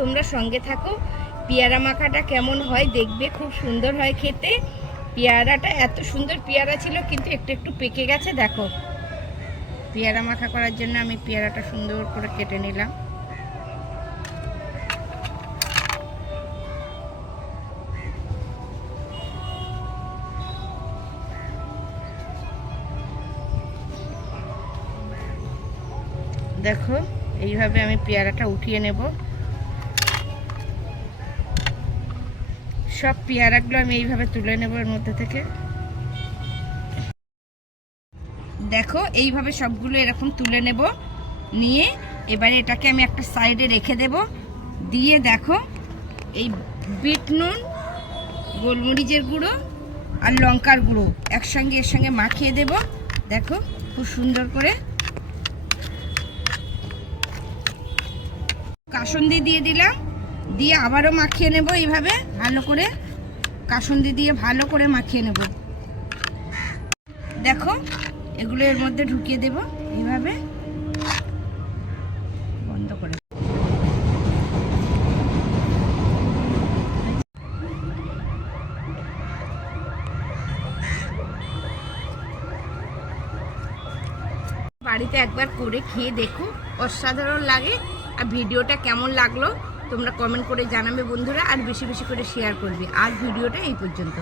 তোমরা সঙ্গে থাকো। পেয়ারা মাখাটা কেমন হয় দেখবে, খুব সুন্দর হয় খেতে। পেয়ারাটা এত সুন্দর পেয়ারা ছিল, কিন্তু একটু একটু পেকে গেছে। দেখো, পেয়ারা মাখা করার জন্য আমি পেয়ারাটা সুন্দর করে কেটে নিলাম। দেখো, এইভাবে আমি পেয়ারাটা উঠিয়ে নেব। সব পেয়ারাগুলো আমি এইভাবে তুলে নেব এর মধ্যে থেকে। দেখো, এইভাবে সবগুলো এরকম তুলে নেব। নিয়ে এবারে এটাকে আমি একটা সাইডে রেখে দেব। দিয়ে দেখো, এই বিট নুন, গোলমরিচের গুঁড়ো আর লঙ্কার গুঁড়ো একসঙ্গে এর সঙ্গে মাখিয়ে দেব। দেখো, খুব সুন্দর করে কাসুন্দি দিয়ে দিলাম। দিয়ে আবারও মাখিয়ে নেব এইভাবে ভালো করে। কাসুন্দি দিয়ে ভালো করে মাখিয়ে নেব। দেখো, এগুলো এর মধ্যে ঢুকিয়ে দেব এইভাবে, বন্ধ করে। বাড়িতে একবার করে খেয়ে দেখো, অসাধারণ লাগে। আর ভিডিওটা কেমন লাগলো তোমরা কমেন্ট করে জানাবে বন্ধুরা, আর বেশি বেশি করে শেয়ার করবে। আর ভিডিওটা এই পর্যন্ত।